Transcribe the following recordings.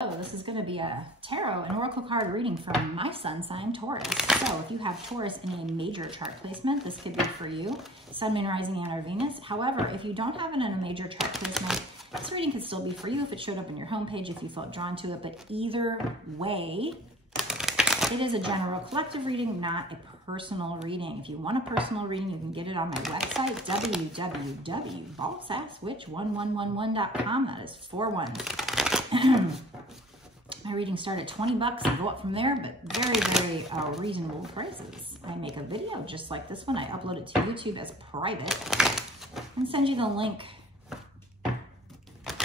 So this is going to be a tarot and oracle card reading from my sun sign, Taurus. So if you have Taurus in a major chart placement, this could be for you. Sun, Moon, Rising, and or Venus. However, if you don't have it in a major chart placement, this reading could still be for you if it showed up on your homepage, if you felt drawn to it. But either way, it is a general collective reading, not a personal reading. If you want a personal reading, you can get it on my website, www.ballsasswitch1111.com. That is 4 1. My readings start at 20 bucks and go up from there, but very, very reasonable prices. I make a video just like this one. I upload it to YouTube as private and send you the link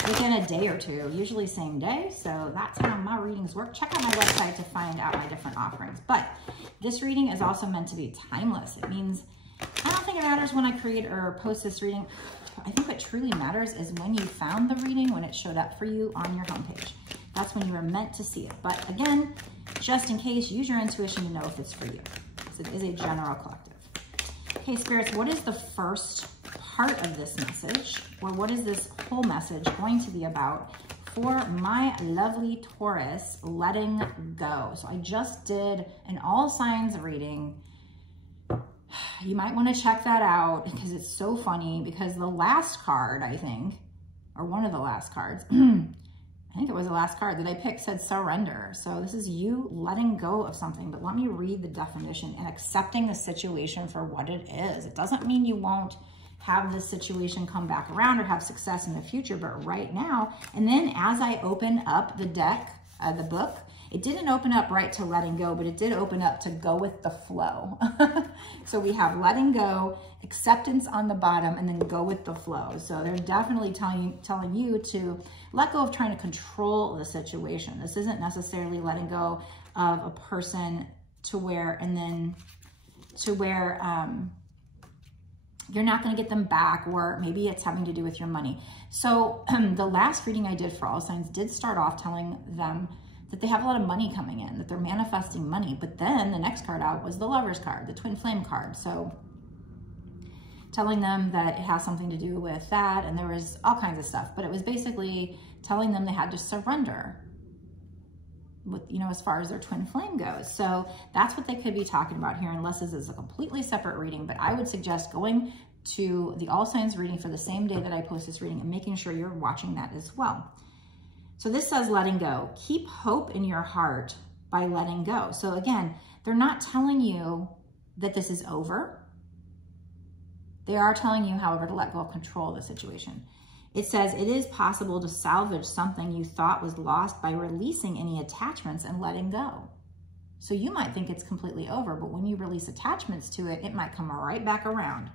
within a day or two, usually same day. So that's how my readings work. Check out my website to find out my different offerings. But this reading is also meant to be timeless. It means, I don't think it matters when I create or post this reading. I think what truly matters is when you found the reading, when it showed up for you on your homepage. That's when you were meant to see it. But again, just in case, use your intuition to know if it's for you. So it is a general collective. Okay, spirits, what is the first part of this message, or what is this whole message going to be about for my lovely Taurus letting go? So I just did an all signs reading. You might want to check that out because it's so funny, because the last card, I think, or one of the last cards, I think it was the last card that I picked, said surrender. So this is you letting go of something, but let me read the definition: and accepting the situation for what it is. It doesn't mean you won't have this situation come back around or have success in the future, but right now. And then as I open up the deck, the book, it didn't open up right to letting go, but it did open up to go with the flow. So we have letting go, acceptance on the bottom, and then go with the flow. So they're definitely telling you to let go of trying to control the situation. This isn't necessarily letting go of a person to where, you're not going to get them back, or maybe it's having to do with your money. So the last reading I did for all signs did start off telling them that they have a lot of money coming in, that they're manifesting money. But then the next card out was the Lover's card, the Twinflame card. So telling them that it has something to do with that, and there was all kinds of stuff. But it was basically telling them they had to surrender with, you know, as far as their twin flame goes. So that's what they could be talking about here, unless this is a completely separate reading. But I would suggest going to the all signs reading for the same day that I post this reading and making sure you're watching that as well. So this says letting go. Keep hope in your heart by letting go. So again, they're not telling you that this is over. They are telling you, however, to let go of control of the situation. It says it is possible to salvage something you thought was lost by releasing any attachments and letting go. So you might think it's completely over, but when you release attachments to it, it might come right back around,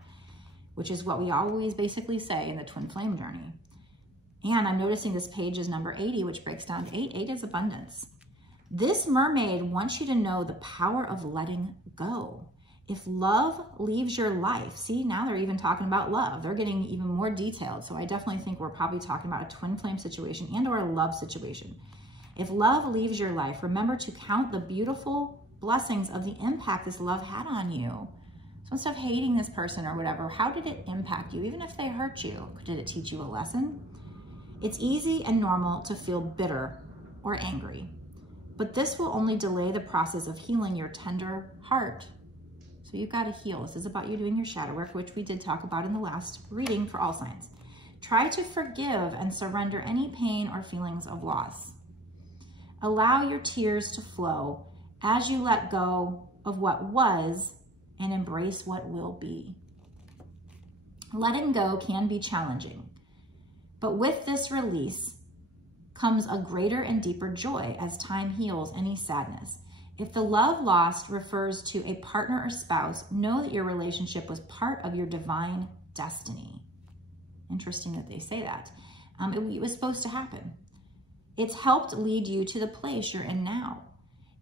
which is what we always basically say in the twin flame journey. And I'm noticing this page is number 80, which breaks down to 8. 8 is abundance. This mermaid wants you to know the power of letting go. If love leaves your life, see, now they're even talking about love. They're getting even more detailed. So I definitely think we're probably talking about a twin flame situation and or a love situation. If love leaves your life, remember to count the beautiful blessings of the impact this love had on you. So instead of hating this person or whatever, how did it impact you? Even if they hurt you, did it teach you a lesson? It's easy and normal to feel bitter or angry, but this will only delay the process of healing your tender heart. So you've got to heal. This is about you doing your shadow work, which we did talk about in the last reading for all signs. Try to forgive and surrender any pain or feelings of loss. Allow your tears to flow as you let go of what was and embrace what will be. Letting go can be challenging, but with this release comes a greater and deeper joy as time heals any sadness. If the love lost refers to a partner or spouse, know that your relationship was part of your divine destiny. Interesting that they say that. It was supposed to happen. It's helped lead you to the place you're in now.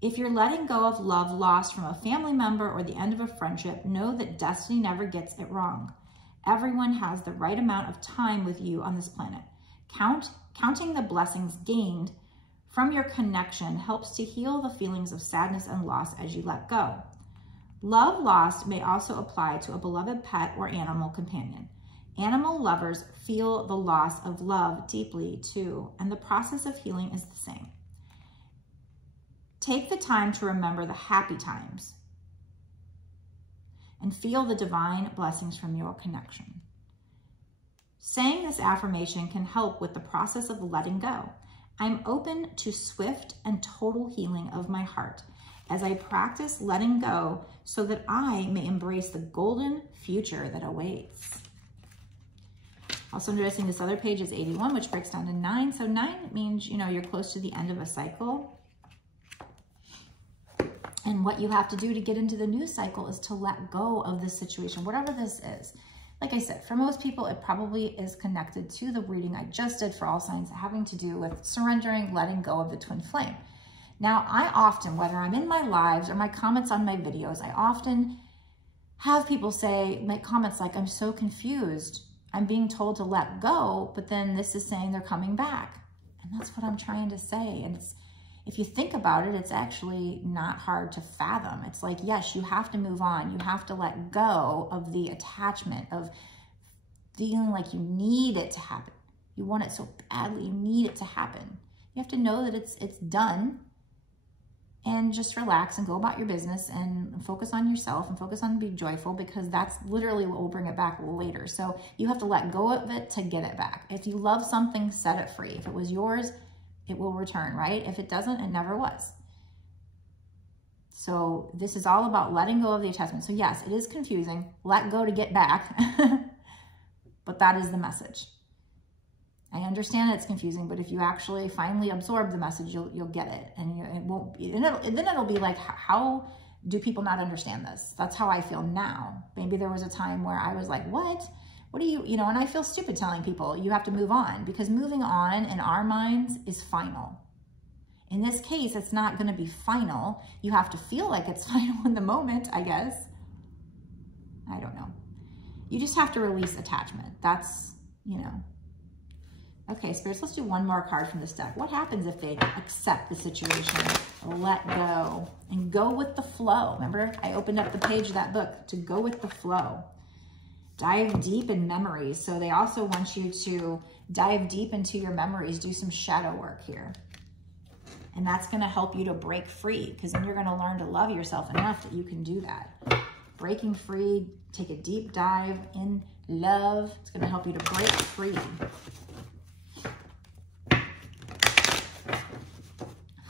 If you're letting go of love lost from a family member or the end of a friendship, know that destiny never gets it wrong. Everyone has the right amount of time with you on this planet. Counting the blessings gained from your connection helps to heal the feelings of sadness and loss as you let go. Love lost may also apply to a beloved pet or animal companion. Animal lovers feel the loss of love deeply too, and the process of healing is the same. Take the time to remember the happy times and feel the divine blessings from your connection. Saying this affirmation can help with the process of letting go. I'm open to swift and total healing of my heart as I practice letting go so that I may embrace the golden future that awaits. Also noticing this other page is 81, which breaks down to 9. So 9 means, you know, you're close to the end of a cycle. And what you have to do to get into the new cycle is to let go of this situation, whatever this is. Like I said, for most people, it probably is connected to the reading I just did for all signs, having to do with surrendering, letting go of the twin flame. Now, I often, whether I'm in my lives or my comments on my videos, I often have people say, make comments like, I'm so confused. I'm being told to let go, but then this is saying they're coming back. And that's what I'm trying to say. And it's, if you think about it, it's actually not hard to fathom. It's like, yes, you have to move on. You have to let go of the attachment of feeling like you need it to happen. You want it so badly, you need it to happen. You have to know that it's done, and just relax and go about your business and focus on yourself and focus on being joyful, because that's literally what will bring it back later. So you have to let go of it to get it back. If you love something, set it free. If it was yours, it will return, right? If it doesn't, it never was. So this is all about letting go of the attachment. So yes, it is confusing. Let go to get back. But that is the message. I understand it's confusing, but if you actually finally absorb the message, you'll get it. And it won't be, and then it'll be like, how do people not understand this? That's how I feel now. Maybe there was a time where I was like, what do you know, and I feel stupid telling people you have to move on, because moving on in our minds is final. In this case, it's not going to be final. You have to feel like it's final in the moment, I guess. I don't know. You just have to release attachment. That's, you know. Okay, spirits, let's do one more card from this deck. What happens if they accept the situation, let go, and go with the flow? Remember, I opened up the page of that book to go with the flow. Dive deep in memories. So they also want you to dive deep into your memories, do some shadow work here. And that's going to help you to break free, because then you're going to learn to love yourself enough that you can do that. Breaking free, take a deep dive in love. It's going to help you to break free.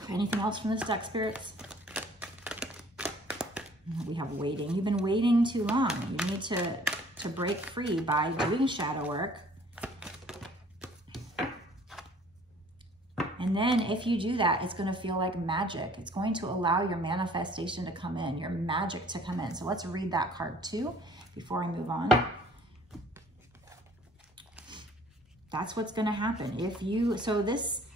Anything else from this deck, spirits? We have waiting. You've been waiting too long. You need to break free by doing shadow work. And then if you do that, it's going to feel like magic. It's going to allow your manifestation to come in, your magic to come in. So let's read that card too before I move on. That's what's going to happen. If you, so this,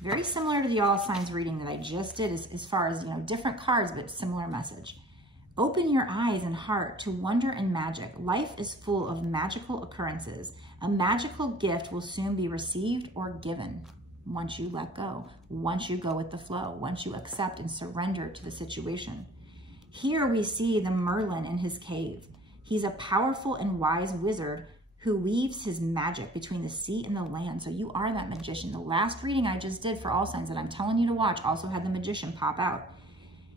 very similar to the all signs reading that I just did, as far as, you know, different cards, but similar message. Open your eyes and heart to wonder and magic. Life is full of magical occurrences. A magical gift will soon be received or given once you let go, once you go with the flow, once you accept and surrender to the situation. Here we see the Merlin in his cave. He's a powerful and wise wizard who weaves his magic between the sea and the land. So you are that magician. The last reading I just did for all signs that I'm telling you to watch also had the magician pop out.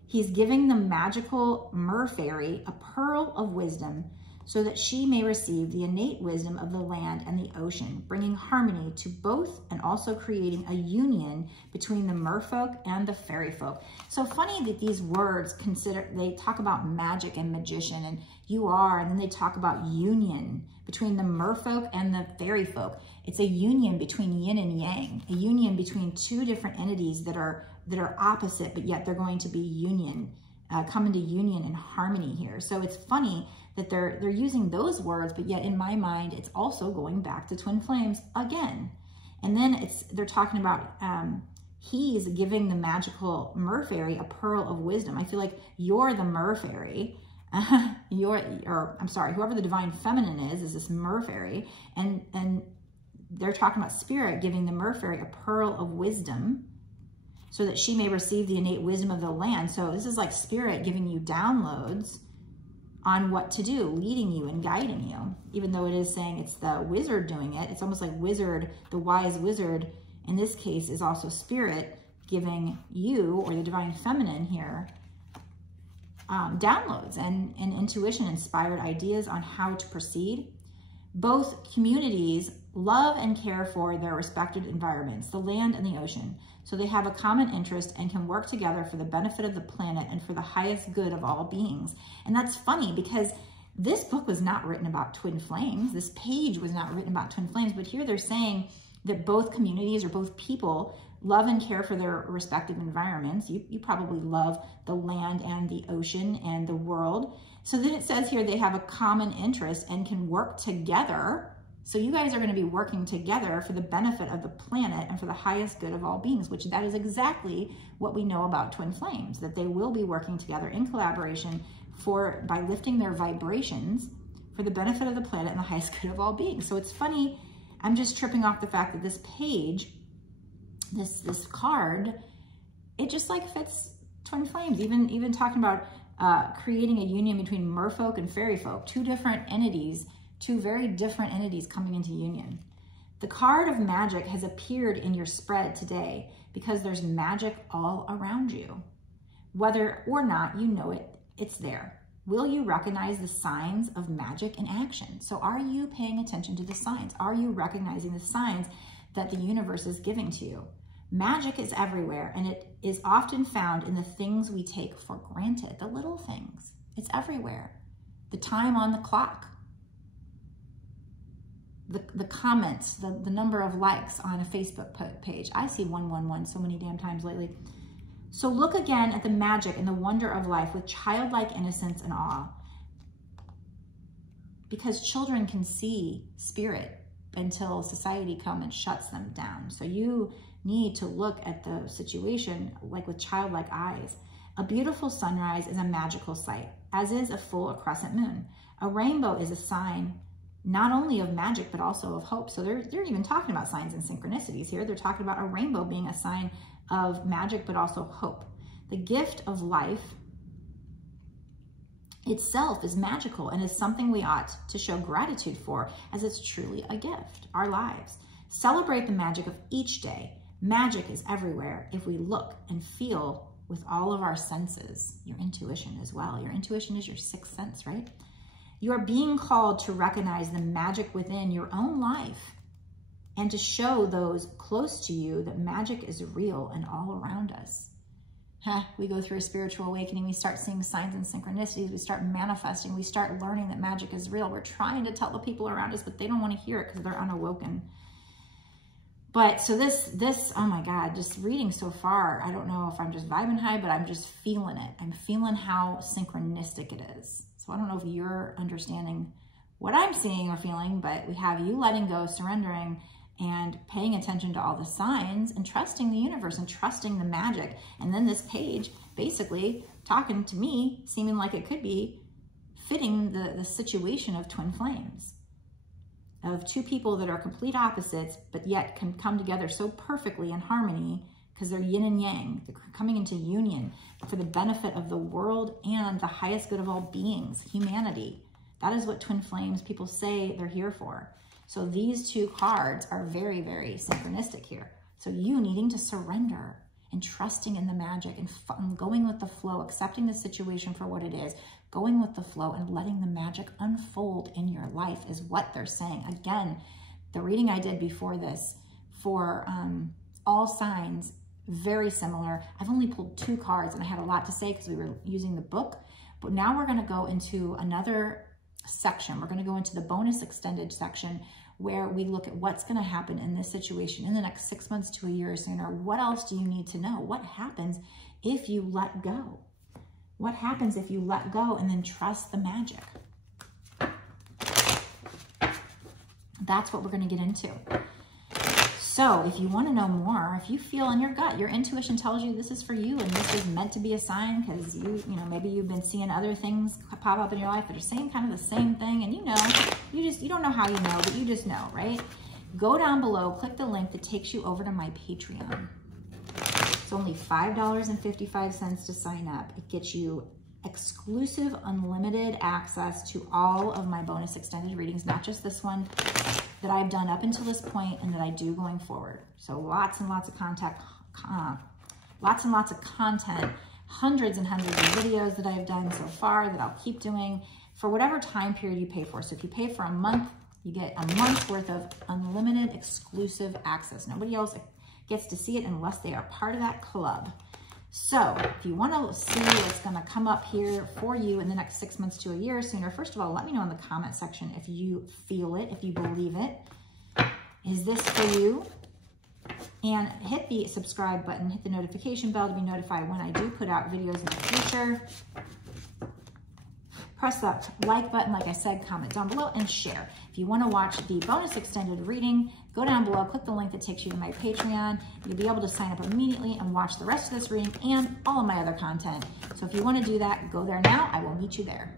He's giving the magical mer fairy a pearl of wisdom so that she may receive the innate wisdom of the land and the ocean, bringing harmony to both and also creating a union between the merfolk and the fairy folk. So funny that these words they talk about magic and magician and you are, and then they talk about union between the merfolk and the fairy folk. It's a union between yin and yang, a union between two different entities that are opposite, but yet they're going to be come into union and harmony here. So it's funny that they're using those words, but yet in my mind, it's also going back to twin flames again. And then they're talking about he's giving the magical mer fairy a pearl of wisdom. I feel like you're the mer fairy. Whoever the divine feminine is this mer fairy, and they're talking about spirit giving the mer fairy a pearl of wisdom so that she may receive the innate wisdom of the land. So this is like spirit giving you downloads on what to do, leading you and guiding you. Even though it is saying it's the wizard doing it, it's almost like wizard, the wise wizard in this case is also spirit giving you, or the divine feminine here, downloads and intuition inspired ideas on how to proceed. Both communities love and care for their respective environments, the land and the ocean. So they have a common interest and can work together for the benefit of the planet and for the highest good of all beings. And that's funny because this book was not written about twin flames. This page was not written about twin flames, but here they're saying that both communities or both people love and care for their respective environments. You probably love the land and the ocean and the world. So then it says here they have a common interest and can work together. So you guys are going to be working together for the benefit of the planet and for the highest good of all beings, which that is exactly what we know about twin flames, that they will be working together in collaboration by lifting their vibrations for the benefit of the planet and the highest good of all beings. So it's funny, I'm just tripping off the fact that this page, this card, it just like fits twin flames. Even talking about creating a union between merfolk and fairy folk, two different entities, two very different entities coming into union. The card of magic has appeared in your spread today because there's magic all around you. Whether or not you know it, it's there. Will you recognize the signs of magic in action? So are you paying attention to the signs? Are you recognizing the signs that the universe is giving to you? Magic is everywhere, and it is often found in the things we take for granted, the little things. It's everywhere. The time on the clock, the comments, the number of likes on a Facebook page. I see 111 so many damn times lately. So look again at the magic and the wonder of life with childlike innocence and awe. Because children can see spirit until society comes and shuts them down. So you need to look at the situation like with childlike eyes. A beautiful sunrise is a magical sight, as is a full crescent moon. A rainbow is a sign not only of magic, but also of hope. So they're even talking about signs and synchronicities here. They're talking about a rainbow being a sign of magic, but also hope. The gift of life itself is magical and is something we ought to show gratitude for, as it's truly a gift, our lives. Celebrate the magic of each day. Magic is everywhere if we look and feel with all of our senses. Your intuition as well. Your intuition is your sixth sense, right? You are being called to recognize the magic within your own life and to show those close to you that magic is real and all around us. We go through a spiritual awakening. We start seeing signs and synchronicities. We start manifesting. We start learning that magic is real. We're trying to tell the people around us, but they don't want to hear it because they're unawoken. But so this, oh my God, just reading so far, I don't know if I'm just vibing high, but I'm just feeling it. I'm feeling how synchronistic it is. So I don't know if you're understanding what I'm seeing or feeling, but we have you letting go, surrendering, and paying attention to all the signs and trusting the universe and trusting the magic. And then this page basically talking to me, seeming like it could be fitting the situation of twin flames, of two people that are complete opposites, but yet can come together so perfectly in harmony because they're yin and yang. They're coming into union for the benefit of the world and the highest good of all beings, humanity. That is what twin flames people say they're here for. So these two cards are very, very synchronistic here. So you needing to surrender and trusting in the magic and going with the flow, accepting the situation for what it is, going with the flow and letting the magic unfold in your life is what they're saying. Again, the reading I did before this for all signs, very similar. I've only pulled two cards and I had a lot to say because we were using the book, but now we're going to go into another section. We're going to go into the bonus extended section where we look at what's going to happen in this situation in the next 6 months to a year or sooner. What else do you need to know? What happens if you let go? What happens if you let go and then trust the magic? That's what we're going to get into. So if you want to know more, if you feel in your gut, your intuition tells you this is for you and this is meant to be a sign because you know, maybe you've been seeing other things pop up in your life that are saying kind of the same thing, and you know, you don't know how you know, but you just know, right? Go down below, click the link that takes you over to my Patreon. It's only $5.55 to sign up. It gets you exclusive, unlimited access to all of my bonus extended readings, not just this one, that I've done up until this point and that I do going forward. So lots and lots of lots and lots of content, hundreds and hundreds of videos that I've done so far that I'll keep doing for whatever time period you pay for. So if you pay for a month, you get a month's worth of unlimited exclusive access. Nobody else gets to see it unless they are part of that club. So if you want to see what's going to come up here for you in the next 6 months to a year or sooner, first of all, let me know in the comment section if you feel it, if you believe it. Is this for you? And hit the subscribe button, hit the notification bell to be notified when I do put out videos in the future. Press that like button, like I said, comment down below, and share. If you want to watch the bonus extended reading, go down below, click the link that takes you to my Patreon. You'll be able to sign up immediately and watch the rest of this reading and all of my other content. So if you want to do that, go there now. I will meet you there.